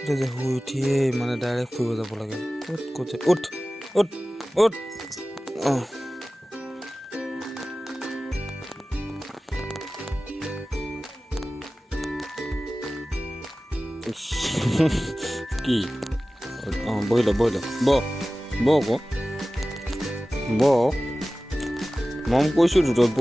এতিয়া যে শুই উঠিয়েই মানে ডাইৰেক্ট ফুৰিব যাব লাগে। ক'ত যে উঠ উঠ উঠ। অঁ কি? অঁ বহি ল বহি ল ব আকৌ ব মই কৈছোঁতো তই ব।